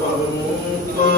কর্ম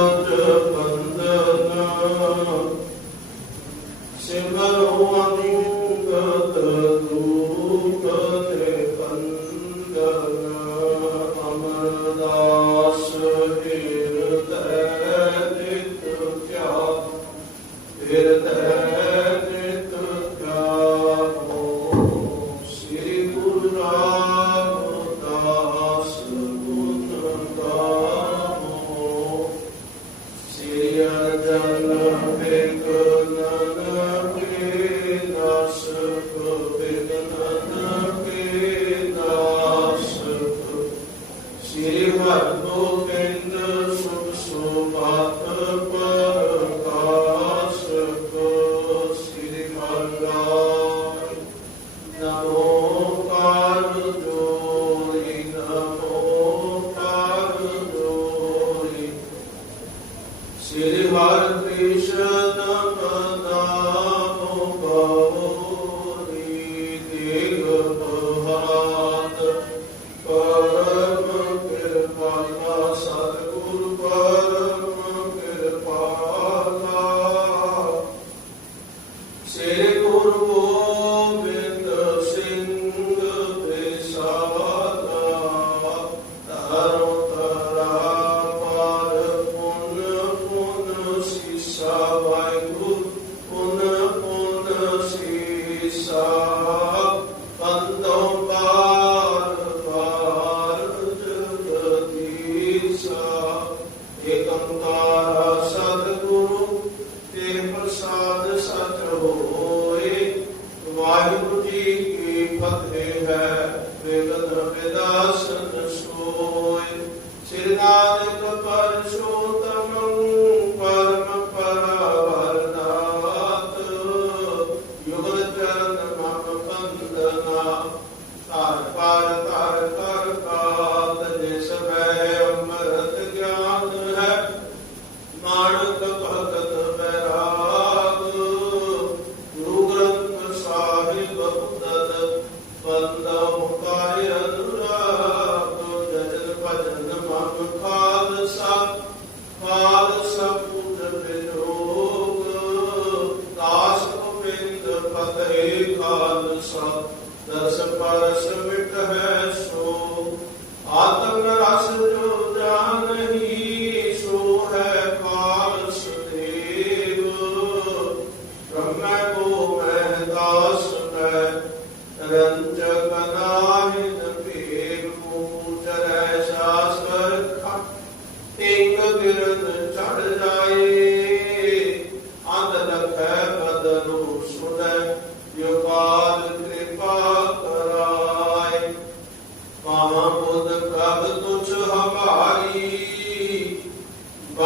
Oh.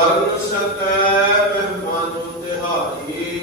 ਕਰਨ ਸਕੈ ਬ੍ਰਹਮਾ ਨੂੰ ਤਿਹਾਈ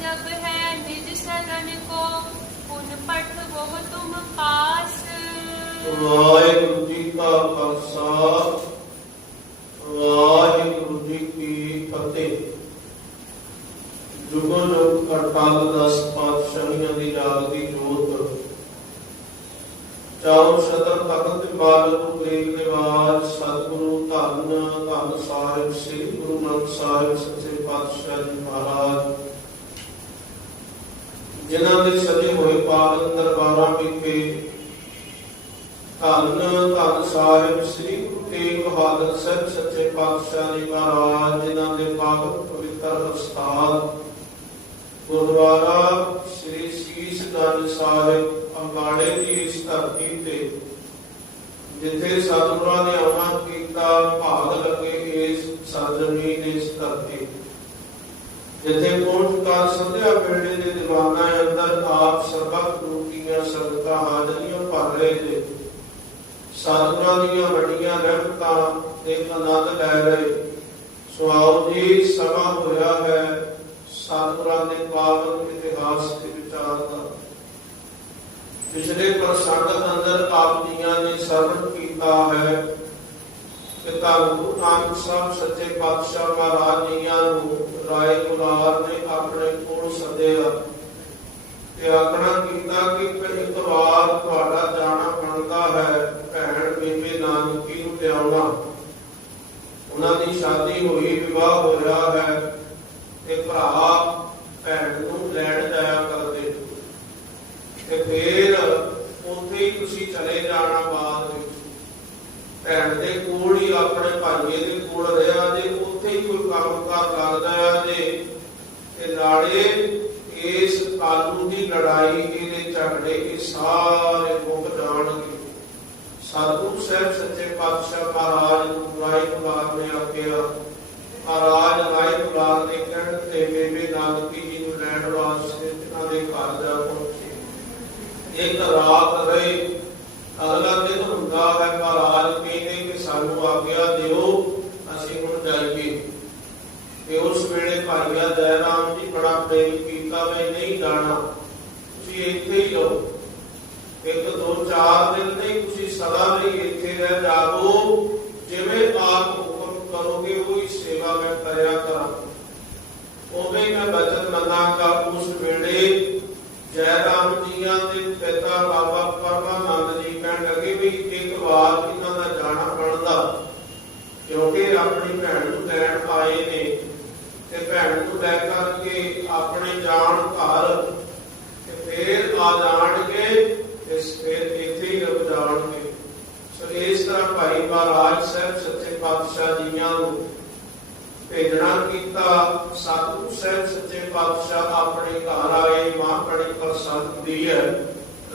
जब है निज सदन को पुन पठ वो तुम पास वाहेगुरु जी का खालसा ਵਾਹਿਗੁਰੂ ਜੀ ਕੀ ਫਤਿਹ। ਜੁਗੋ ਕਰਤਾਲ ਦਸ ਪਾਤਸ਼ਾਹੀਆਂ ਦੀ ਰਾਗ ਦੀ ਜੋਤ। ਚਾਰੋਂ ਸਦਰ ਤਖਤ ਤੇ ਨੂੰ ਪ੍ਰੇਮ ਨਿਵਾਜ ਸਤਿਗੁਰੂ ਧੰਨ ਧੰਨ ਸਾਹਿਬ, ਸ੍ਰੀ ਗੁਰੂ ਨਾਨਕ ਸਾਹਿਬ ਸੱਚੇ ਪਾਤਸ਼ਾਹ ਜੀ ਮਹਾਰਾਜ। ਜਿਨ੍ਹਾਂ ਦੇ ਸਜੇ ਹੋਏ ਪਾਵਨ ਦਰਬਾਰਾਂ ਵਿਖੇ ਧੰਨ ਧੰਨ ਸਾਹਿਬ ਸ੍ਰੀ ਗੁਰੂ ਤੇਗ ਬਹਾਦਰ ਸੱਚੇ ਪਾਤਸ਼ਾਹ ਜੀ ਮਹਾਰਾਜ, ਜਿਨ੍ਹਾਂ ਦੇ ਪਾਵਨ ਪਵਿੱਤਰ ਅਸਥਾਨ ਗੁਰਦੁਆਰਾ ਸ੍ਰੀ ਸੀਸ ਦਰਜ ਸਾਹਿਬ ਅੰਬਾੜੇ ਦੀ ਇਸ ਧਰਤੀ ਤੇ, ਜਿੱਥੇ ਸਤਿਗੁਰਾਂ ਨੇ ਸਤਿਗੁਰਾਂ ਦੀਆਂ ਵੱਡੀਆਂ ਰਹਿਮਤਾਂ ਦੇ ਆਨੰਦ ਲੈ ਰਹੇ ਸੋ ਆਓ ਜੀ, ਸਮਾਂ ਹੋਇਆ ਹੈ ਸਤਿਗੁਰਾਂ ਦੇ ਪਾਵਨ ਇਤਿਹਾਸ ਦੇ ਵਿਚਾਰ ਦਾ। ਪਿਛਲੇ ਪ੍ਰਸੰਗ ਅੰਦਰ ਆਪ ਜੀਆਂ ਨੇ ਸਰਵਣ ਕੀਤਾ ਹੈ ਪਿਤਾ ਗੁਰੂ ਨਾਨਕ ਸਾਹਿਬ ਸੱਚੇ ਪਾਤਸ਼ਾਹ ਮਹਾਰਾਜ ਜੀਆਂ ਨੂੰ ਰਾਏ ਗੁਲਾਰ ਨੇ ਆਪਣੇ ਕੋਲ ਸੱਦਿਆ। ਤੇ ਆਖਣਾ ਕੀਤਾ ਕਿ ਇੱਕ ਵਾਰ ਤੁਹਾਡਾ ਜਾਣਾ ਬਣਦਾ ਹੈ, ਭੈਣ ਬੀਬੀ ਨਾਨਕੀ ਨੂੰ ਲਿਆਉਣਾ। ਉਹਨਾਂ ਦੀ ਸ਼ਾਦੀ ਹੋਈ ਵਿਵਾਹ ਹੋਇਆ ਹੈ ਤੇ ਭਰਾ ਭੈਣ ਨੂੰ ਲੈਣ ਜਾਇਆ ਕਰਦੇ। ਤੇ ਫਿਰ ਉੱਥੇ ਹੀ ਤੁਸੀਂ ਚਲੇ ਜਾਣਾ ਬਾਅਦ ਵਿੱਚ। ਭੈਣ ਦੇ ਕੋਲ ਹੀ ਆਪਣੇ ਭਾਈਏ ਦੇ ਕੋਲ ਰਿਹਾ ਜੇ, ਉੱਥੇ ਹੀ ਕੋਈ ਕੰਮ ਕਾਰ ਕਰਦਾ ਆ ਜੇ। ਤੇ ਨਾਲੇ ਇਸ ਕਾਨੂੰਨ ਦੀ ਲੜਾਈ, ਇਹਦੇ ਝਗੜੇ, ਇਹ ਸਾਰੇ ਮੁੱਕ ਜਾਣਗੇ। ਸਤਿਗੁਰੂ ਸਾਹਿਬ ਸੱਚੇ ਪਾਤਸ਼ਾਹ ਮਹਾਰਾਜ ਰਾਏ ਕੁਮਾਰ ਨੇ ਆਖਿਆ ਮਹਾਰਾਜ ਰਾਏ ਕੁਮਾਰ ਨੇ ਕਹਿਣ ਤੇ ਬੇਬੇ ਨਾਨਕੀ ਜੀ ਨੂੰ ਲੈਣ ਵਾਸਤੇ ਇਹਨਾਂ ਦੇ ਘਰ ਜਾ ਪਹੁੰਚੇ। ਇੱਕ ਰਾਤ ਰਹੇ, ਅਗਲਾ ਦਿਨ ਹੁੰਦਾ ਹੈ ਮਹਾਰਾਜ ਕਹਿੰਦੇ ਕਿ ਸਾਨੂੰ ਆਗਿਆ ਦਿਓ। ਤੇ ਉਸ ਵੇਲੇ ਭਾਈਆ ਜੈ ਜੀ ਬੜਾ ਪ੍ਰੇਮ ਕੀਤਾ ਮੈਂ ਨਹੀਂ ਜਾਣਾ, ਤੁਸੀਂ ਇੱਥੇ ਹੀ ਰਹੋ। ਇੱਕ ਦੋ ਚਾਰ ਦਿਨ ਨਹੀਂ ਤੁਸੀਂ ਸਦਾ ਲਈ ਇੱਥੇ ਰਹਿ ਜਾਓ ਜਿਵੇਂ ਆਪ ਹੁਕਮ ਕਰੋਗੇ, ਉਹੀ ਸੇਵਾ ਮੈਂ ਕਰਿਆ ਕਰਾਂ। ਉਵੇਂ ਮੈਂ ਬਚਨ ਮੰਨਾਂਗਾ ਉਸ ਵੇਲੇ ਜੈ ਰਾਮ ਜੀਆਂ ਦੇ ਪਿਤਾ ਬਾਬਾ ਪਰਮਾਨੰਦ ਜੀ ਕਹਿਣ ਲੱਗੇ ਵੀ ਇੱਕ ਵਾਰ ਇਹਨਾਂ ਦਾ ਜਾਣਾ ਬਣਦਾ, ਕਿਉਂਕਿ ਆਪਣੀ ਭੈਣ ਨੂੰ ਲੈਣ ਆਏ ਨੇ। ਤੇ ਭੈਣ ਨੂੰ ਲੈ ਕਰਕੇ ਆਪਣੇ ਜਾਣ ਘਰ ਤੇ ਫੇਰ ਆ ਜਾਣਗੇ ਤੇ ਫਿਰ ਇੱਥੇ ਹੀ ਰੁਕ ਜਾਣਗੇ। ਸੋ ਇਸ ਤਰ੍ਹਾਂ ਭਾਈ ਮਹਾਰਾਜ ਸਾਹਿਬ ਸੱਚੇ ਪਾਤਸ਼ਾਹ ਜੀਆਂ ਨੂੰ ਭੇਜਣਾ ਕੀਤਾ। ਸਤਿਗੁਰੂ ਸਾਹਿਬ ਸੱਚੇ ਪਾਤਸ਼ਾਹ ਆਪਣੇ ਘਰ ਆਏ, ਮਾਂ ਕੜੀ ਪ੍ਰਸਾਦ ਦੀ ਹੈ।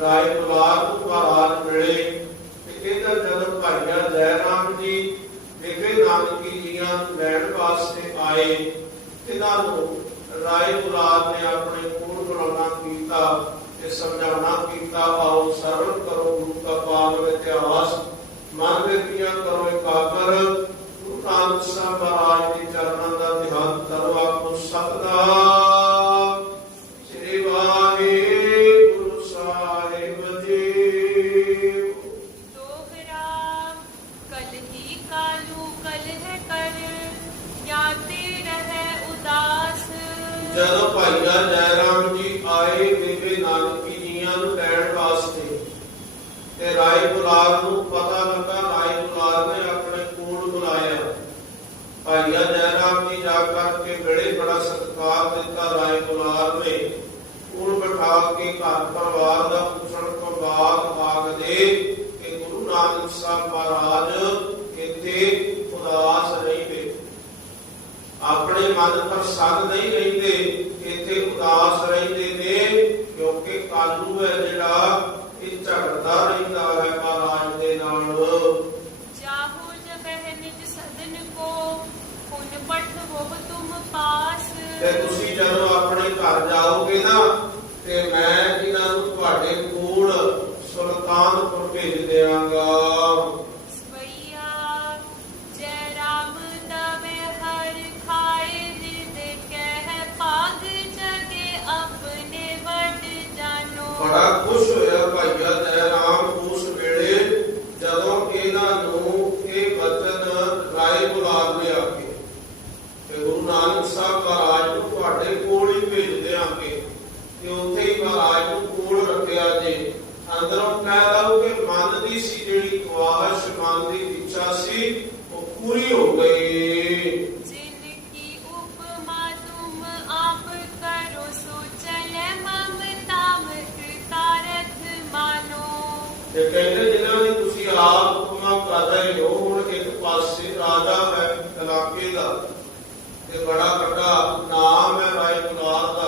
ਰਾਏ ਬੁਲਾਰ ਨੂੰ ਮਹਾਰਾਜ ਮਿਲੇ ਤੇ ਇਹਦਾ ਜਨਮ ਭਾਈਆ ਜੈ ਰਾਮ ਜੀ ਵਿਖੇ ਨਾਨਕੀ ਜੀਆਂ ਨੂੰ ਲੈਣ ਵਾਸਤੇ ਆਏ। ਇਹਨਾਂ ਨੂੰ ਰਾਏ ਬੁਲਾਰ ਨੇ ਆਪਣੇ ਕੋਲ ਬੁਲਾਉਣਾ ਕੀਤਾ ਤੇ ਸਮਝਾਉਣਾ ਕੀਤਾ, ਆਓ ਸਰਵ ਕਰੋ ਗੁਰੂ ਦਾ ਪਾਵਨ ਇਤਿਹਾਸ। ਮਨ ਦੇ ਕਰੋ ਇਕਾਗਰ। ਗੁਰੂ ਨਾਨਕ ਸਾਹਿਬ ਮਹਾਰਾਜ ਦੇ ਚਰਨਾਂ ਦਾ ਧਿਆਨ ਤੇ ਰਾਏ ਨੂੰ ਪਤਾ ਲੱਗਾ ਰਾਏ ਗੁਲਾਰ ਨੇ ਆਪਣੇ ਕੋਲ ਬੁਲਾਇਆ। ਭਾਈਆ, ਜੈ ਜੀ ਜਾ ਕਰਕੇ ਬੜੇ ਬੜਾ ਸਤਿਕਾਰ ਦਿੱਤਾ ਰਾਏ ਗੁਲਾਰ ਨੇ। ਕੋਲ ਬਿਠਾ ਕੇ ਘਰ ਪਰਿਵਾਰ ਦਾ ਪੁੱਛਣ ਤੋਂ ਬਾਅਦ ਆਖਦੇ ਕਿ ਗੁਰੂ ਨਾਨਕ ਸਾਹਿਬ ਮਹਾਰਾਜ ਇੱਥੇ ਉਦਾਸ ਰਹਿੰਦੇ ਆਪਣੇ ਮਨ ਪਰ ਸੰਗ ਨਹੀਂ ਰਹਿੰਦੇ, ਇੱਥੇ ਉਦਾਸ ਰਹਿੰਦੇ ਨੇ, ਕਿਉਂਕਿ ਕਾਲੂ ਹੈ ਜਿਹੜਾ, ਇਹ ਝਗੜਦਾ ਰਹਿੰਦਾ ਹੈ। ਤੇ ਤੁਸੀਂ ਜਦੋਂ ਆਪਣੇ ਘਰ ਜਾਓਗੇ ਨਾ ਤੇ ਮੈਂ ਇਹਨਾਂ ਨੂੰ ਤੁਹਾਡੇ ਕੋਲ ਸੁਲਤਾਨਪੁਰ ਭੇਜ ਦੇਵਾਂਗਾ ਬੜਾ ਖੁਸ਼ ਹੋਇਆ ਭਾਈਆ ਬੜਾ ਵੱਡਾ ਨਾਮ ਹੈ ਰਾਏ ਕੁਲਾਰ ਦਾ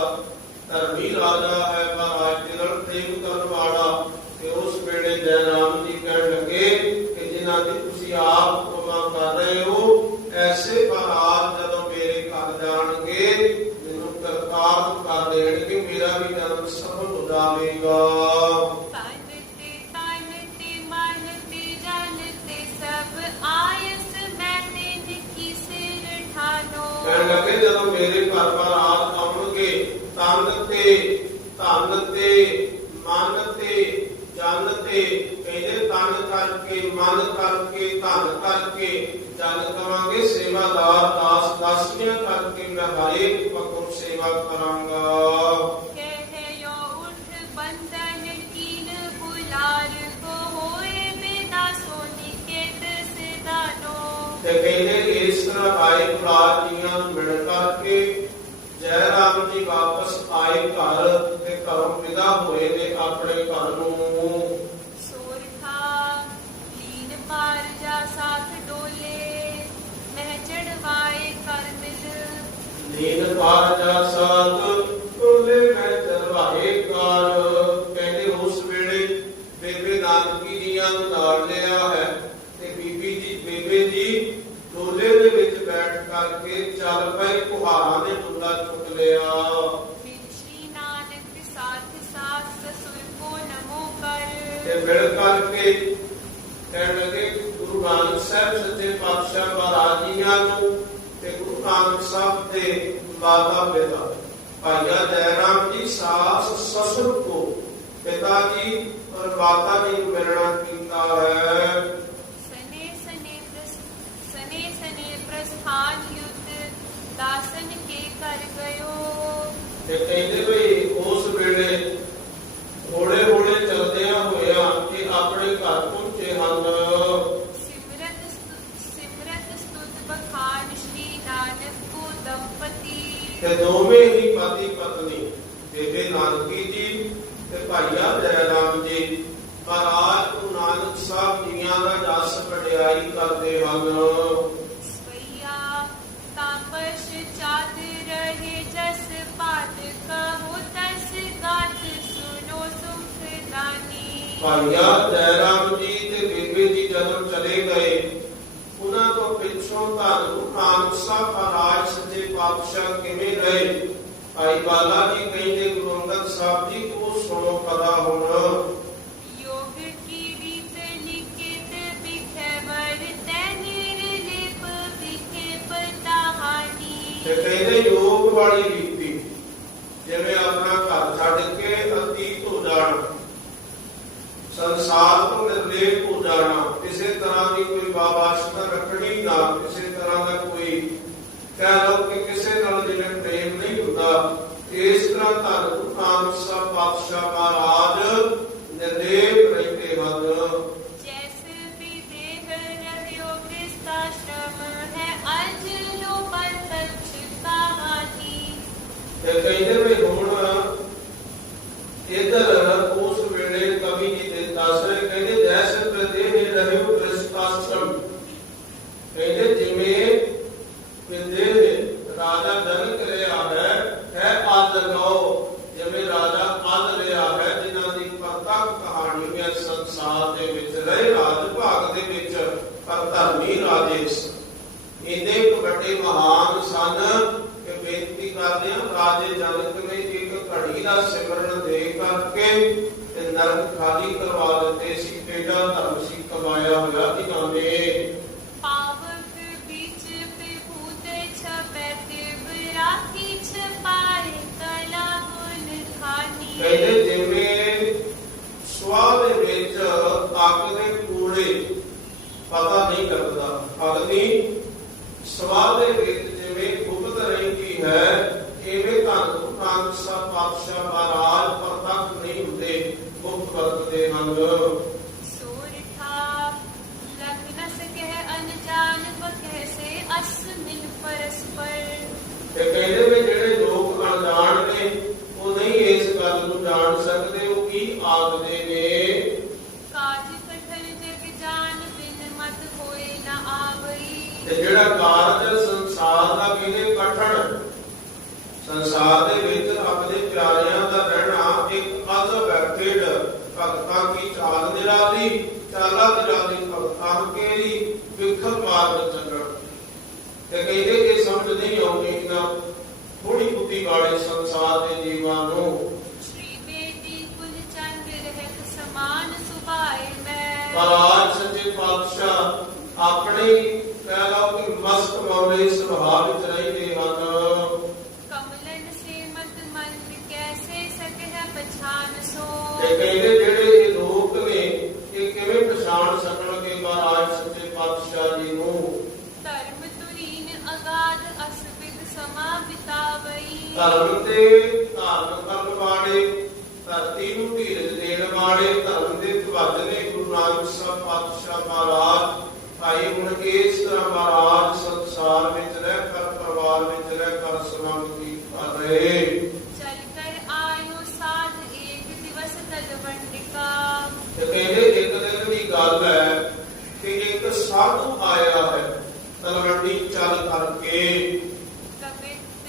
ਮਨ ਕਰਕੇ ਧਨ ਕਰਕੇ ਜਨ ਕਵਾਂਗੇ ਸੇਵਾਦਾਰ ਦਾਸ ਦਾਸੀਆਂ ਕਰਕੇ ਮੈਂ ਹਰੇਕ ਪੱਖੋਂ ਸੇਵਾ ਕਰਾਂਗਾ। ਤੇ ਕਹਿੰਦੇ ਇਸ ਤਰ੍ਹਾਂ ਆਏ ਭਰਾ ਜੀਆਂ ਮਿਲ ਕਰਕੇ ਜੈ ਰਾਮ ਜੀ ਵਾਪਸ ਆਏ ਘਰ ਤੇ ਘਰੋਂ ਵਿਦਾ ਹੋਏ ਨੇ ਆਪਣੇ ਘਰ ਨੂੰ। ਸਾਥ ਡੋਲੇ ਮਹਿ ਚੜਵਾਏ ਕਰ ਮਿਲ। ਨੀਂਦ ਪਾਰ ਜਾ ਸਾਧ ਕੋਲੇ ਮੈਂ ਚਰਵਾਏ ਕਾਰ ਕਹਿੰਦੇ ਉਸ ਵੇਲੇ ਬੇਬੇ ਨਾਨਕੀ ਜੀਆਂ ਨੂੰ ਨਾਲ ਲਿਆ ਹੈ ਤੇ ਬੀਬੀ ਜੀ ਬੇਬੇ ਜੀ ਡੋਲੇ ਦੇ ਵਿੱਚ ਬੈਠ ਕਰਕੇ ਚੱਲ ਪਏ ਕੁਹਾਰਾਂ ਨੇ ਡੋਲਾ ਚੁੱਕ ਲਿਆ। ਸਾਥ ਸਾਥ ਤੇ ਮਿਲ ਕਰਕੇ ਕਹਿਣ ਲੱਗੇ ਸਾਹਿਬ ਸੱਚੇ ਪਾਤਸ਼ਾਹ ਮਹਾਰਾਜ ਜੀਆਂ ਨੂੰ ਤੇ ਗੁਰੂ ਨਾਨਕ ਸਾਹਿਬ ਦੇ ਮਾਤਾ ਪਿਤਾ, ਭਾਈਆ ਜੈ ਰਾਮ ਜੀ, ਸਾਸ, ਸਸੁਰ ਕੋ, ਪਿਤਾ ਜੀ ਔਰ ਮਾਤਾ ਜੀ ਨੂੰ ਮਿਲਣਾ ਕੀਤਾ ਹੈ ਸਨੇ ਸਨੇ ਪ੍ਰਸ ਸਨੇ ਸਨੇ ਪ੍ਰਸਥਾਨ ਯੁੱਧ ਦਾਸਨ ਕੇ ਕਰ ਗਇਓ ਤੇ ਕਹਿੰਦੇ ਵੀ ਉਸ ਵੇਲੇ ਹੌਲੇ ਹੌਲੇ ਚਲਦਿਆਂ ਹੋਇਆ ਕਿ ਆਪਣੇ ਘਰ ਪਹੁੰਚੇ ਹਨ ਸਿਮਰਤ ਸਤੁ- ਸਿਮਰਤ ਸਤੁਤ ਬਖਾਨ ਸ਼੍ਰੀ ਨਾਨਕ ਕੋ ਦੰਪਤੀ ਤੇ ਦੋਵੇਂ ਹੀ ਪਤੀ ਪਤਨੀ ਬੇਬੇ ਨਾਨਕੀ ਜੀ ਤੇ ਭਾਈਆ ਜੈ ਰਾਮ ਜੀ। ਮਹਾਰਾਜ ਗੁਰੂ ਨਾਨਕ ਸਾਹਿਬ ਜੀਆਂ ਦਾ ਜਸ ਵਡਿਆਈ ਕਰਦੇ ਹਨ। ਸਵਈਆ ਤਾਪਸ ਚਾਤ ਰਹੇ ਜਸ ਪਾਤ ਕਹੋ ਤਸ ਗਾਤ ਸੁਨੋ ਸੁਖ ਦਾਨੀ ਭਾਈਆ ਜੈ ਰਾਮ ਜੀ ਤੇ ਬੇਬੇ ਜੀ ਜਦੋਂ ਚਲੇ ਗਏ ਉਹਨਾਂ ਤੋਂ ਪਿੱਛੋਂ ਧੰਨ ਗੁਰੂ ਨਾਨਕ ਸਾਹਿਬ ਮਹਾਰਾਜ ਸੱਚੇ ਪਾਤਸ਼ਾਹ ਕਿਵੇਂ ਰਹੇ ਭਾਈ ਬਾਲਾ ਜੀ ਕਹਿੰਦੇ ਗੁਰੂ ਅੰਗਦ ਸਾਹਿਬ ਜੀ ਸੁਣੋ ਕਦਾ ਹੁਣ। ਯੋਗ ਕੀ ਰੀਤ ਲਿਖਿਤ ਵਿਖੇ ਵਰਤੈ ਨਿਰਲਿਪ ਵਿਖੇ ਪਤਾਹਾਨੀ ਤੇ ਕਹਿੰਦੇ ਯੋਗ ਵਾਲੀ ਰੀਤੀ ਜਿਵੇਂ ਆਪਣਾ ਘਰ ਛੱਡ ਕੇ ਅਤੀਤ ਹੋ ਜਾਣਾ ਸੰਸਾਰ ਤੋਂ ਨਿਰਲੇਪ ਹੋ ਜਾਣਾ ਕਿਸੇ ਤਰ੍ਹਾਂ ਦੀ ਕੋਈ ਬਾਬਾਸ਼ਤਾ ਰੱਖਣੀ ਨਾ ਕਿਸੇ ਤਰ੍ਹਾਂ ਦਾ ਕੋਈ ਕਹਿ ਲਓ ਕਿ ਕਿਸੇ ਨਾਲ ਜਿਵੇਂ ਪ੍ਰੇਮ ਨਹੀਂ ਹੁੰਦਾ ਇਸ ਤਰ੍ਹਾਂ ਧੰਨ ਨਾਨਕ ਸਾਹਿਬ ਪਾਤਸ਼ਾਹ ਮਹਾਰਾਜ ਨਿਰਲੇਪ ਰਹਿੰਦੇ ਹਨ ਰਹਿਓ ਕ੍ਰਿਸਤਾਸ਼ਰਮ ਹੈ ਅਜ ਲੋ ਬੰਧਨ ਕਹਾਣੀ ਤੇ ਕਹਿੰਦੇ ਵੀ ਹੁਣ ਇਧਰ ਉਸ ਵੇਲੇ ਕਵੀ ਜੀ ਦੇ ਦੱਸ ਰਹੇ ਕਹਿੰਦੇ ਜੈਸੇ ਪ੍ਰਦੇਹ ਰਹਿਓ ਕ੍ਰਿਸਤਾਸ਼ਰਮ ਕਹਿੰਦੇ ਜਿਵੇਂ ਪ੍ਰਦੇਹ ਰਾਜਾ ਜਨਕ ਰਿਹਾ ਹੈ ਹੈ ਆਦ ਲਗਾਓ ਜਿਵੇਂ ਰਾਜਾ ਆਦ ਰਿਹਾ ਹੈ ਜਿਨ੍ਹਾਂ ਦੀ ਪ੍ਰਤੱਖ ਕਹਾਣੀ ਹੈ ਸੰਸਾਰ ਦੇ ਵਿੱਚ ਰਹੇ ਰਾਜ ਭਾਗ ਦੇ ਵਿੱਚ ਪਰ ਧਰਮੀ ਰਾਜੇ ਸਨ ਇੰਨੇ ਕੁ ਵੱਡੇ ਮਹਾਨ ਸਨ ਕਿ ਬੇਨਤੀ ਕਰਦੇ ਹਾਂ ਰਾਜੇ ਜਨਕ ਨੇ ਇੱਕ ਘੜੀ ਦਾ ਸਿਮਰਨ ਦੇ ਕਰਕੇ ਤੇ ਨਰਕ ਖਾਲੀ ਕਰਵਾ ਦਿੱਤੇ ਸੀ ਕਿਹੜਾ ਧਰਮ ਸੀ ਕਮਾਇਆ ਹੋਇਆ ਇਹਨਾਂ ਨੇ ਪਾਵਕ ਵਿੱਚ ਵਿਭੂਤ ਛਪੈ ਤਿਵ ਰਾਖੀ ਛਪਾਏ ਕਲਾ ਗੁਣ ਖਾਨੀ ਕਹਿੰਦੇ ਜਿਵੇਂ ਸਵਾਹ ਦੇ ਵਿੱਚ ਅੱਗ ਦੇ ਕੂੜੇ ਪਤਾ ਨਹੀਂ ਲੱਗਦਾ ਅਗਨੀ ਸਵਾਹ ਦੇ ਵਿੱਚ ਜਿਵੇਂ ਗੁਪਤ ਰਹਿੰਦੀ ਹੈ ਇਵੇਂ ਧੰਨ ਗੁਰੂ ਨਾਨਕ ਸਾਹਿਬ ਪਾਤਸ਼ਾਹ ਮਹਾਰਾਜ ਪ੍ਰਤੱਖ ਨਹੀਂ ਹੁੰਦੇ ਗੁਪਤ ਵਰਤਦੇ ਹਨ ਸੋਰਠਾ ਲਖ ਨ ਸਕਹਿ ਅਨਜਾਨ ਬਕਹਿ ਸੇ ਅਸ ਮਿਲ ਪਰਸਪਰ ਤੇ ਕਹਿੰਦੇ ਵੀ ਜਿਹੜੇ ਲੋਕ ਅਣਜਾਣ ਨੇ ਉਹ ਨਹੀਂ ਇਸ ਗੱਲ ਨੂੰ ਜਾਣ ਸਕਦੇ ਉਹ ਕੀ ਆਖਦੇ ਨੇ ਕਾਜ ਕਠਨ ਜਗ ਜਾਨ ਬਿਨ ਮਤ ਹੋਏ ਨ ਆਵਈ ਤੇ ਜਿਹੜਾ ਕਾਰਜ ਸੰਸਾਰ ਦਾ ਕਹਿੰਦੇ ਕਠਨ? ਸੰਸਾਰ ਦੇ ਵਿੱਚ ਆਪਣੇ ਪਿਆਰਿਆਂ ਦਾ ਰਹਿਣਾ ਇੱਕ ਖੇਡ ਭਗਤਾਂ ਕੀ ਚਾਲ ਨਿਰਾਲੀ ਚਾਲਾ ਨਿਰਾਲੀ ਭਗਤਾਂ ਕੇਰੀ ਵਿਖਲ ਮਾਰਗ ਚੱਲਣ ਤੇ ਕਹਿੰਦੇ ਇਹ ਸਮਝ ਨਹੀਂ ਆਉਂਦੀ ਨਾ ਥੋੜੀ ਬੁੱਧੀ ਵਾਲੇ ਸੰਸਾਰ ਦੇ ਜੀਵਾਂ ਨੂੰ। ਮਹਾਰਾਜ ਸੱਚੇ ਪਾਤਸ਼ਾਹ ਆਪਣੀ ਕਹਿ ਲਓ ਕਿ ਮਸਤ ਮੌਲੇ ਸੁਭਾਅ ਵਿੱਚ ਰਹਿੰਦੇ ਹਨ। ਕਮਲਨ ਸੇ ਮਤ ਮਨ ਕਿਵੇਂ ਪਛਾਣ ਸਕਣਗੇ ਮਹਾਰਾਜ ਸੱਚੇ ਪਾਤਸ਼ਾਹ ਜੀ ਨੂੰ? ਧਰਮ ਤੁਰੀਨ ਸਮਾ ਧਰਮ ਕਰਨ ਵਾਲੇ ਧਰਤੀ ਨੂੰ ਢੀਰਜ ਦੇਣ ਵਾਲੇ ਧਰਮ ਦੇ ਧਵਜ ਨਾਨਕ ਸਾਹਿਬ ਪਾਤਸ਼ਾਹ ਮਹਾਰਾਜ, ਭਾਈ ਹੁਣ ਇਸ ਤਰ੍ਹਾਂ ਮਹਾਰਾਜ ਸੰਸਾਰ ਵਿੱਚ ਰਹਿ ਕਰ ਪਰਿਵਾਰ ਵਿੱਚ ਰਹਿ ਕਰ ਸਮਾਗਤੀ ਕਰ ਰਹੇ ਚਲ ਕਰ ਆਇਓ ਸਾਧ ਏਕ ਦਿਵਸ ਤਲਵੰਡਿਕਾ ਤੇ ਕਹਿੰਦੇ ਇੱਕ ਦਿਨ ਦੀ ਗੱਲ ਹੈ ਕਿ ਇੱਕ ਸਾਧੂ ਆਇਆ ਹੈ ਤਲਵੰਡੀ ਚੱਲ ਕਰਕੇ ਕਬਿਤ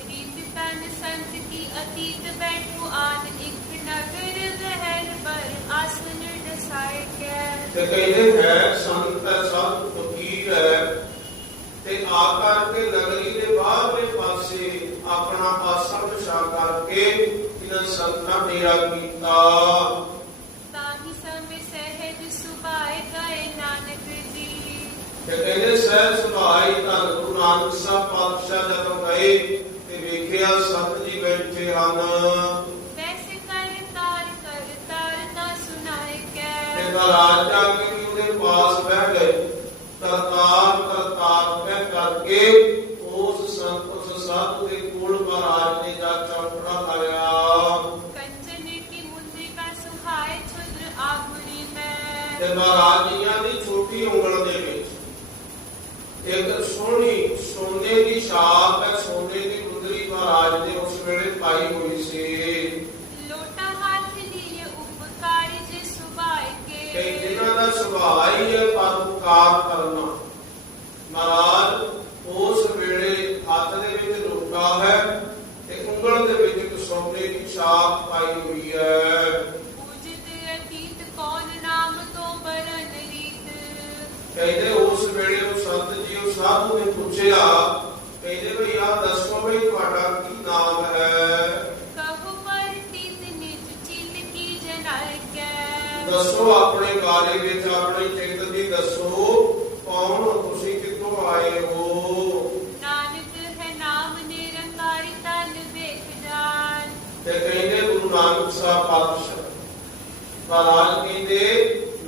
ਰੀਤ ਤਨ ਸੰਤ ਕੀ ਅਤੀਤ ਬੈਠੂ ਆਨ ਇਕ ਨਗਰ ਰਹਿਰ ਪਰ ਆਸਨ ਡਸਾਇ ਕੈ ਤੇ ਕਹਿੰਦੇ ਹੈ ਸੰਤ ਸਾਧੂ ਫਕੀਰ ਹੈ। ਤੇ ਆ ਕਰਕੇ ਨਗਰੀ ਦੇ ਬਾਹਰਲੇ ਪਾਸੇ ਆਪਣਾ ਆਸਣ ਵਿਛਾ ਕਰਕੇ ਇਹਨਾਂ ਸੰਤਾਂ ਡੇਰਾ ਕੀਤਾ। ਤਾਹੀ ਸਮੇ ਸਹਿਜ ਸੁਭਾਏ ਗਏ ਨਾਨਕ ਜੀ। ਤੇ ਕਹਿੰਦੇ ਸਹਿ ਸੁਭਾਈ ਤਾਂ ਗੁਰੂ ਨਾਨਕ ਸਾਹਿਬ ਪਾਤਸ਼ਾਹ ਜਦੋਂ ਗਏ ਤੇ ਵੇਖਿਆ ਸੰਤ ਜੀ ਬੈਠੇ ਹਨ। ਮਹਾਰਾਜ ਜਾ ਕੇ ਵੀ ਉਹਦੇ ਪਾਸ ਬਹਿ ਗਏ। ਕਰਤਾਰ ਕਰਤਾਰ ਕਹਿ ਕਰਕੇ ਉਸ ਸੰਤ ਉਸ ਸਾਧੂ ਦੇ ਕੋਲ ਮਹਾਰਾਜ ਨੇ ਜਾ ਚੌਂਕੜਾ ਲਾਇਆ। ਕੰਚਨ ਕੀ ਮੁੰਦਰੀ ਕਾ ਸੁਹਾਏ ਛੁਦਰ ਆਗੁਣੀ ਮੈਂ। ਤੇ ਮਹਾਰਾਜ ਜੀਆਂ ਦੀ ਛੋਟੀ ਉਂਗਲ ਦੇ ਵਿੱਚ। ਇੱਕ ਸੋਹਣੀ ਸੋਨੇ ਦੀ ਛਾਪ ਹੈ ਸੋਨੇ ਦੀ ਮੁੰਦਰੀ ਮਹਾਰਾਜ ਨੇ ਉਸ ਵੇਲੇ ਪਾਈ ਹੋਈ ਸੀ। ਕਿ ਜਿਨ੍ਹਾਂ ਦਾ ਸੁਭਾਅ ਹੀ ਹੈ ਪਰਉਪਕਾਰ ਕਰਨਾ। ਮਹਾਰਾਜ ਉਸ ਵੇਲੇ ਹੱਥ ਦੇ ਵਿੱਚ ਲੋਟਾ ਹੈ ਤੇ ਉਂਗਲ ਦੇ ਵਿੱਚ ਇੱਕ ਸੋਨੇ ਦੀ ਛਾਪ ਪਾਈ ਹੋਈ ਹੈ। ਕਹਿੰਦੇ ਉਸ ਵੇਲੇ ਉਹ ਸੰਤ ਜੀ ਉਹ ਸਾਧੂ ਨੇ ਪੁੱਛਿਆ ਦੱਸੋ ਆਪਣੇ ਬਾਰੇ ਵਿੱਚ ਆਪਣੇ ਚਿੰਤ ਦੀ ਦੱਸੋ ਕੌਣ ਤੁਸੀਂ ਕਿੱਥੋਂ ਆਏ ਹੋ? ਨਾਨਕ ਹੈ ਨਾਮ ਨਿਰੰਕਾਰੀ ਤਨ ਵੇਖ ਜਾਨ ਤੇ ਕਹਿੰਦੇ ਗੁਰੂ ਨਾਨਕ ਸਾਹਿਬ ਪਾਤਸ਼ਾਹ ਮਹਾਰਾਜ ਕਹਿੰਦੇ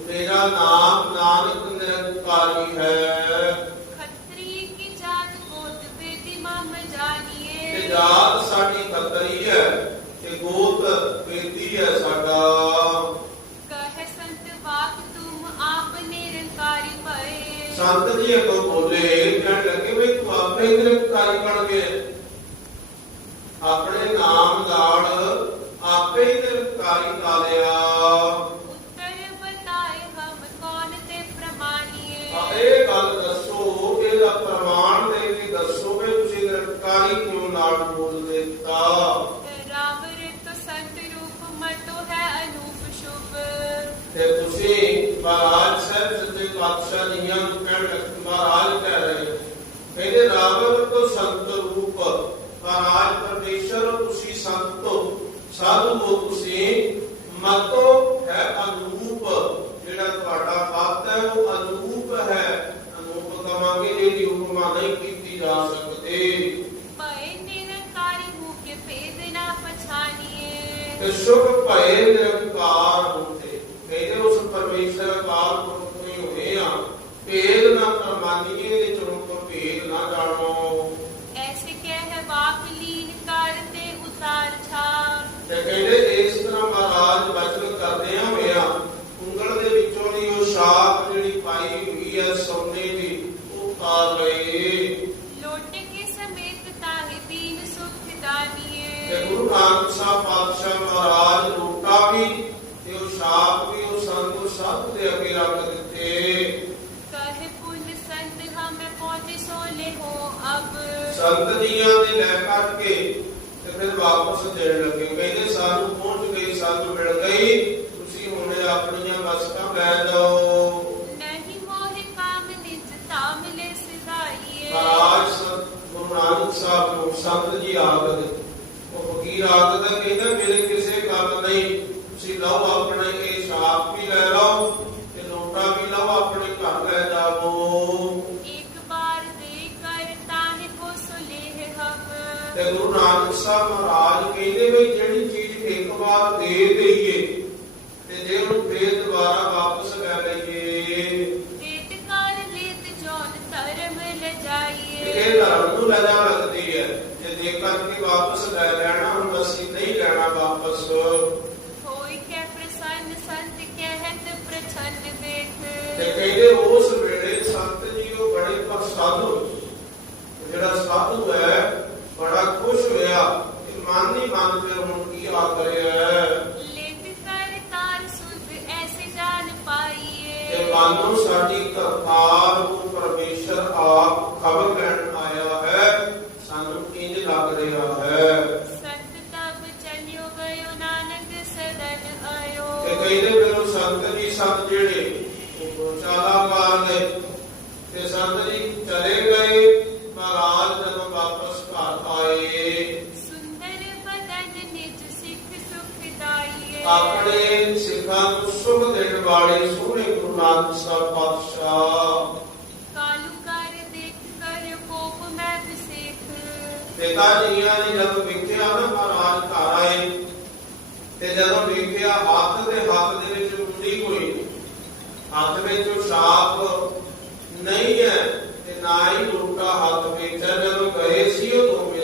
ਮੇਰਾ ਨਾਮ ਨਾਨਕ ਨਿਰੰਕਾਰੀ ਹੈ। ਖੱਤਰੀ ਕੀ ਜਾਤ ਕੋਟ ਵੇਦੀ ਮਮ ਤੇ ਜਾਣੀਏ ਜਾਤ ਸਾਡੀ ਖੱਤਰੀ ਹੈ ਤੇ ਗੋਤ ਬੇਦੀ ਹੈ ਸਾਡਾ। ਸੰਤ ਜੀ ਅੱਗੋਂ ਬੋਲੇ ਕਹਿਣ ਲੱਗੇ ਵੀ ਤੂੰ ਆਪੇ ਨਿਰੰਕਾਰੀ ਬਣ ਗਿਆ ਆਪਣੇ ਨਾਮ ਨਾਲ ਆਪੇ ਹੀ ਨਿਰੰਕਾਰੀ ਲਾ ਲਿਆ। ਉੱਤਰ ਬਤਾਏ ਹਮ ਕੌਣ ਤੇ ਪ੍ਰਮਾਣੀਏ? ਆ ਇਹ ਗੱਲ ਦੱਸੋ ਇਹਦਾ ਪ੍ਰਮਾਣ ਦੇ ਕੇ ਦੱਸੋ ਕਿ ਤੁਸੀਂ ਨਿਰੰਕਾਰੀ ਕਿਉਂ ਨਾਲ ਬੋਲ ਦਿੱਤਾ? ਪਾਤਸ਼ਾਹ ਜੀਆਂ ਨੂੰ ਕਹਿਣ ਮਹਾਰਾਜ ਕਹਿ ਰਹੇ ਹੋ। ਕਹਿੰਦੇ ਰਾਵਣ ਤੋਂ ਸੰਤ ਰੂਪ ਮਹਾਰਾਜ ਪਰਮੇਸ਼ਰ ਹੋ ਤੁਸੀਂ ਸੰਤ ਹੋ। ਸਾਧੂ ਹੋ ਤੁਸੀਂ। ਮਤੋ ਹੈ ਅਨੂਪ ਜਿਹੜਾ ਤੁਹਾਡਾ ਹੱਥ ਹੈ ਉਹ ਅਨੂਪ ਹੈ। ਅਨੂਪ ਕਵਾਂਗੇ ਇਹਦੀ ਉਪਮਾ ਨਹੀਂ ਕੀਤੀ ਜਾ ਸਕਦੀ। ਭਏ ਨਿਰੰਕਾਰੀ ਮੁਕੇ ਭੇਦ ਨਾ ਪਛਾਨੀਏ। ਤੇ ਸ਼ੁਭ ਭਏ ਨਿਰੰਕਾਰ ਹੁੰਦੇ ਕਹਿੰਦੇ ਉਸ ਪਰਮੇਸ਼ਰ ਅਕਾਲ ਪੁਰਖ ਤੋਂ ਹੀ ਹੋਏ ਆ ਭੇਦ ਨਾ ਪ੍ਰਮਾਨੀਏ ਦੇ ਚੋਂ ਕੋ ਭੇਦ ਨਾ ਜਾਣੋ ਐਸੇ ਕਹਿ ਵਾਕ ਲੀਨ ਕਰਤੇ ਉਤਾਰ ਛਾ ਤੇ ਕਹਿੰਦੇ ਇਸ ਤਰ੍ਹਾਂ ਮਹਾਰਾਜ ਬਚਨ ਕਰਦੇ ਆ ਹੋਇਆ ਉਂਗਲ ਦੇ ਵਿੱਚੋਂ ਦੀ ਉਹ ਛਾਪ ਜਿਹੜੀ ਪਾਈ ਹੋਈ ਹੈ ਸੋਨੇ ਦੀ ਉਹ ਉਤਾਰ ਲਏ। ਲੋਟੇ ਕੇ ਸਮੇਤ ਤਾਹਿ ਦੀਨ ਸੁਖ ਤੇ ਦਾਨੀਏ ਗੁਰੂ ਨਾਨਕ ਸਾਹਿਬ ਪਾਤਸ਼ਾਹ ਮਹਾਰਾਜ ਲੋਟਾ ਵੀ ਤੇ ਉਹ ਛਾਪ ਵੀ ਉਹ ਸੰਤ ਸਾਧੂ ਦੇ ਅੱਗੇ ਰੱਖ ਦਿੱਤੇ। ਹੋ ਅਬ ਸੰਤ ਜੀਆਂ ਦੇ ਲੈ ਕਰਕੇ ਤੇ ਫਿਰ ਵਾਪਸ ਦੇਣ ਲੱਗੇ। ਕਹਿੰਦੇ ਸਾਨੂੰ ਪਹੁੰਚ ਗਈ ਸਾਨੂੰ ਮਿਲ ਗਈ। ਤੁਸੀਂ ਹੁਣ ਆਪਣੀਆਂ ਵਸਤਾਂ ਲੈ ਜਾਓ। ਨਹੀਂ ਮੋਹਿ ਕਾਮ ਨਿਜ ਤਾਮਲੇ ਸਿਧਾਈਏ। ਮਹਾਰਾਜ ਸੰਤ ਜੀ ਆਖਦੇ ਉਹ ਫਕੀਰ ਕਹਿੰਦਾ ਮੇਰੇ ਕਿਸੇ ਕੰਮ ਨਹੀਂ। ਤੁਸੀਂ ਲਓ ਆਪਣੇ ਸਾਹਿਬ ਮਹਾਰਾਜ ਕਹਿੰਦੇ ਵੀ ਜਿਹੜੀ ਚੀਜ਼ ਇੱਕ ਵਾਰ ਦੇ ਦਈਏ ਤੇ ਜੇ ਉਹਨੂੰ ਫੇਰ ਦੁਬਾਰਾ ਵਾਪਸ ਕਰ ਲਈਏ ਲੈ ਲੈਣਾ ਨਹੀਂ ਲੈਣਾ ਵਾਪਸ। ਹੋਈ ਕੈ ਪ੍ਰਸੰਨ ਕਹਿੰਦੇ ਉਸ ਵੇਲੇ ਸੰਤ ਜੀ ਉਹ ਬੜੇ ਪ੍ਰਸਾਦ। ਜਿਹੜਾ ਸਾਧੂ ਹੈ ਬੜਾ ਖੁਸ਼ ਹੋਇਆ ਕਿ ਮਨ ਨਹੀਂ ਮੰਨ ਤੇ ਹੁਣ ਕੀ ਆ ਕਰਿਆ ਲੇਟ ਕਰ ਤਾਰ ਸੁਧ ਐਸੇ ਜਾਣ ਪਾਈਏ। ਤੇ ਮਾਨੋ ਨੂੰ ਪਰਮੇਸ਼ਰ ਆਪ ਖਬਰ ਆਇਆ ਹੈ ਸਾਨੂੰ ਕਿੰਜ ਲੱਗ ਰਿਹਾ ਹੈ। ਕਹਿੰਦੇ ਮੈਨੂੰ ਸੰਤ ਜੀ ਸੰਤ ਜਿਹੜੇ ਉਹ ਚਾਲਾ ਮਾਰ ਗਏ ਤੇ ਸੰਤ ਜੀ ਚਲੇ ਗਏ। ਸੁੰਦਰ ਬਦਨ ਨਿਜ ਸਿੱਖ ਸੁਖਦਾਈਏ ਆਪਣੇ ਸਿੱਖਾਂ ਨੂੰ ਸੁਖ ਦੇਣ ਵਾਲੇ ਸੋਹਣੇ ਗੁਰੂ ਨਾਨਕ ਸਾਹਿਬ ਪਾਤਸ਼ਾਹ। ਕਾਲੂ ਕਰ ਦੇਖ ਕਰ ਕੋਪ ਮੈਂ ਵਿਸੇਖ। ਪਿਤਾ ਜੀਆਂ ਨੇ ਜਦ ਵੇਖਿਆ ਨਾ ਮਹਾਰਾਜ ਘਰ ਆਏ ਤੇ ਜਦੋਂ ਵੇਖਿਆ ਹੱਥ ਦੇ ਹੱਥ ਦੇ ਵਿੱਚ ਕੁੰਡੀ ਹੋਈ ਹੱਥ ਵਿੱਚ ਸ਼ਾਪ ਨਹੀਂ ਹੈ ਤੇ ਨਾ ਹੀ ਉਲਟਾ ਹੱਥ ਵਿੱਚ ਜਦੋਂ ਗਏ ਸੀ ਉਹ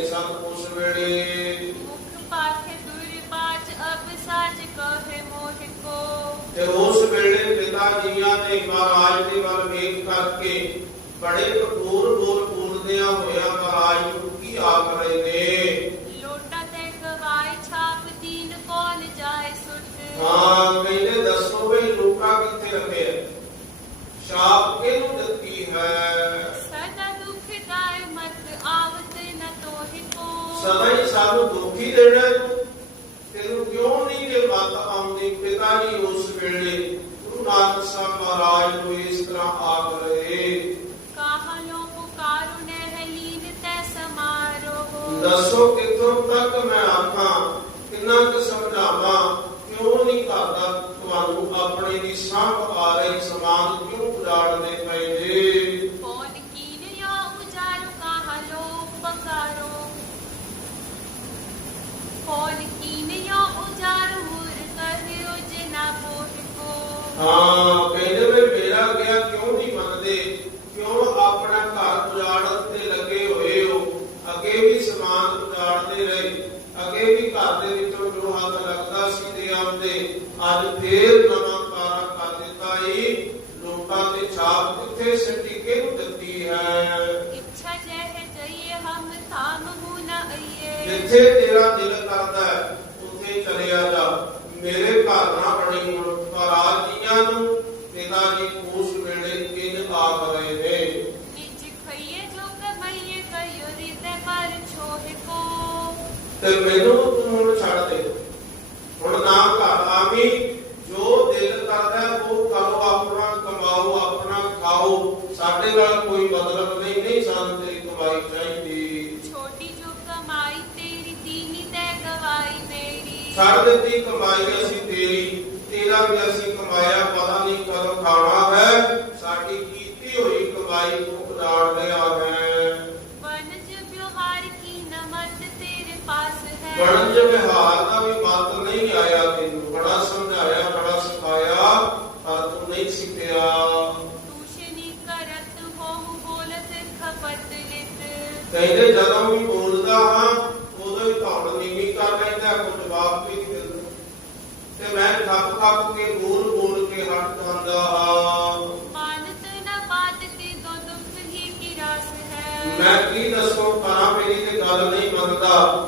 ਵੇੜੇ ਮੁਖ ਪਾਖ ਦੁਰ ਬਾਜ ਅਬ ਸਾਜ ਕਹੇ ਮੋਹਿ ਕੋ। ਤੇ ਉਸ ਵੇਲੇ ਪਿਤਾ ਜੀਆਂ ਨੇ ਮਹਾਰਾਜ ਦੇ ਵੱਲ ਵੇਖ ਕਰਕੇ ਬੜੇ ਕਠੋਰ ਬੋਲ ਬੋਲਦਿਆਂ ਹੋਇਆ ਮਹਾਰਾਜ ਨੂੰ ਕੀ ਆਖ ਰਹੇ ਨੇ? ਲੋਟਾ ਤੇ ਗਵਾਈ ਛਾਪ ਦੀਨ ਕੋਲ ਜਾਏ ਸੁਰਤ ਹਾਂ ਕਹਿੰਦੇ ਦੱਸੋ ਵੀ ਲੋਕਾਂ ਕਿੱਥੇ ਰੱਖੇ ਆ? ਸ਼ਾਪ ਕਿਹਨੂੰ ਦਿੱਤੀ ਹੈ? ਸਦਾ ਹੀ ਸਾਨੂੰ ਦੁਖੀ ਦੇਣਾ ਤੈਨੂੰ ਕਿਉਂ ਨਹੀਂ ਇਹ ਮਤ ਆਉਂਦੀ? ਪਿਤਾ ਜੀ ਉਸ ਵੇਲੇ ਗੁਰੂ ਨਾਨਕ ਸਾਹਿਬ ਮਹਾਰਾਜ ਨੂੰ ਇਸ ਤਰ੍ਹਾਂ ਆਖ ਰਹੇ। ਦੱਸੋ ਕਿਥੋਂ ਤੱਕ ਮੈਂ ਆਖਾਂ ਕਿੰਨਾ ਕੁ ਸਮਝਾਵਾਂ? ਕਿਉਂ ਨਹੀਂ ਕਰਦਾ? ਤੁਹਾਨੂੰ ਆਪਣੇ ਦੀ ਸਾਂਭ ਆ ਰਹੀ ਸਮਾਜ ਕਿਉਂ ਉਜਾੜਦੇ ਪਏ ਜੇ? को ਛੱਡ ਦਿੱਤੀ ਕਮਾਈ ਅਸੀਂ ਤੇਰੀ ਤੇਰਾ ਵੀ ਅਸੀਂ ਕਮਾਇਆ ਪਤਾ ਨਹੀਂ ਕਦੋਂ ਖਾਣਾ ਹੈ। ਸਾਡੀ ਕੀਤੀ ਹੋਈ ਕਮਾਈ ਨੂੰ ਉਧਾਰ ਲਿਆ ਹੈ। ਵਣਜ ਵਿਹਾਰ ਕੀ ਨਮਤ ਤੇਰੇ ਪਾਸ ਹੈ? ਵਣਜ ਵਿਹਾਰ ਮੈਂ ਕੀ ਦੱਸੋ ਤਾਂ ਮੇਰੀ ਤੇ ਗੱਲ ਨਹੀਂ ਮੰਨਦਾ।